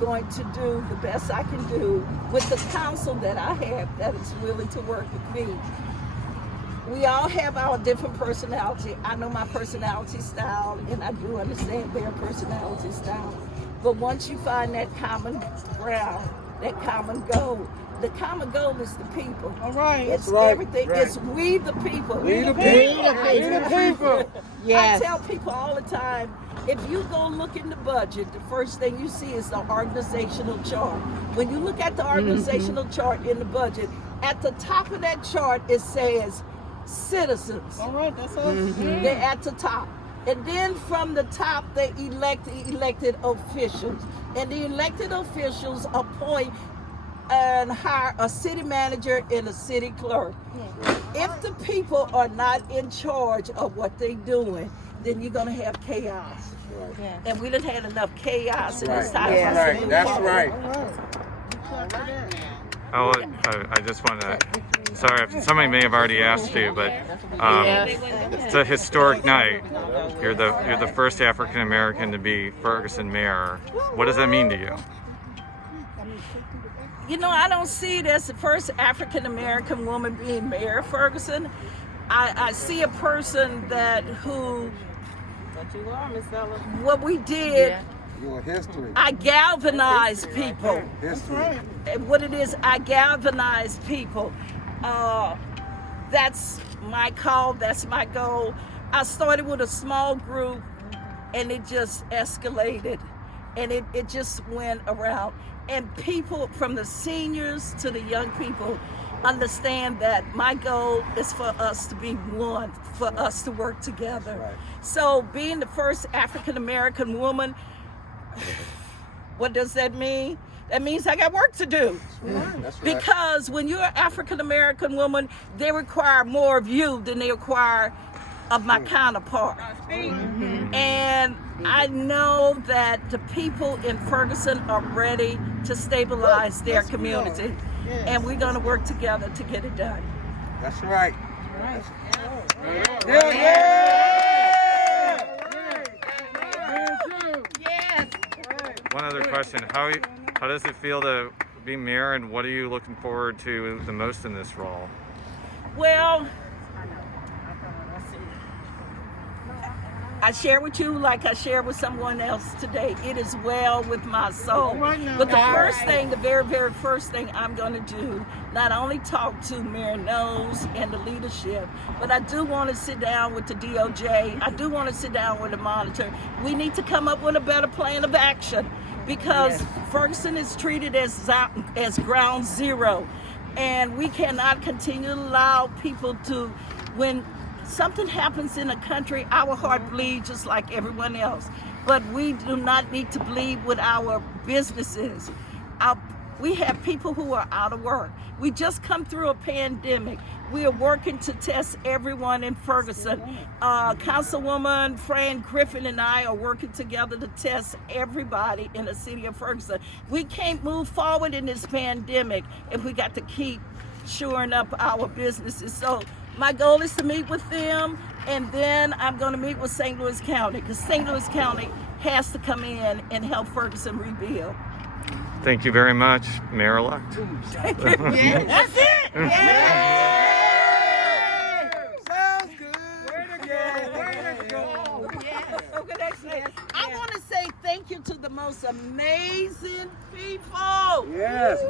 going to do the best I can do with the council that I have that is willing to work with me. We all have our different personality. I know my personality style, and I do understand their personality style. But once you find that common ground, that common goal, the common goal is the people. All right. It's right. everything. Right. It's we the people. We the people. I tell people all the time, if you go look in the budget, the first thing you see is the organizational chart. When you look at the organizational chart in the budget, at the top of that chart it says citizens. All right, that's us. They're at the top. And then from the top, they elect the elected officials. And the elected officials appoint and hire a city manager and a city clerk. If the people are not in charge of what they're doing, then you're going to have chaos. Yeah. And we done had enough chaos in this time. That's right. I just want to, sorry, somebody may have already asked you, but it's a historic night. You're the first African American to be Ferguson mayor. What does that mean to you? You know, I don't see it as the first African American woman being mayor of Ferguson. I see a person who, what we did, Your history. I galvanized people. History. And what it is, I galvanize people. That's my call, that's my goal. I started with a small group and it just escalated and it just went around. And people from the seniors to the young people understand that my goal is for us to be one, for us to work together. Right. So being the first African American woman, what does that mean? That means I got work to do. That's right. Because when you're an African American woman, they require more of you than they require of my counterpart. And I know that the people in Ferguson are ready to stabilize their community. And we're going to work together to get it done. That's right. One other question, how does it feel to be mayor, and what are you looking forward to the most in this role? Well, I share with you like I share with someone else today. It is well with my soul. But the very, very first thing I'm going to do, not only talk to Mayor Knowles and the leadership, but I do want to sit down with the DOJ. I do want to sit down with the monitor. We need to come up with a better plan of action because Ferguson is treated as ground zero. And we cannot continue to allow people to, when something happens in a country, our heart bleeds just like everyone else. But we do not need to bleed with our businesses. We have people who are out of work. We just come through a pandemic. We are working to test everyone in Ferguson. Councilwoman Fran Griffin and I are working together to test everybody in the city of Ferguson. We can't move forward in this pandemic if we got to keep shoring up our businesses. So my goal is to meet with them, and then I'm going to meet with St. Louis County, because St. Louis County has to come in and help Ferguson rebuild. Thank you very much, Mayor-elect. That's it! Yeah! Sounds good. Way to go. I want to say thank you to the most amazing people. Yes.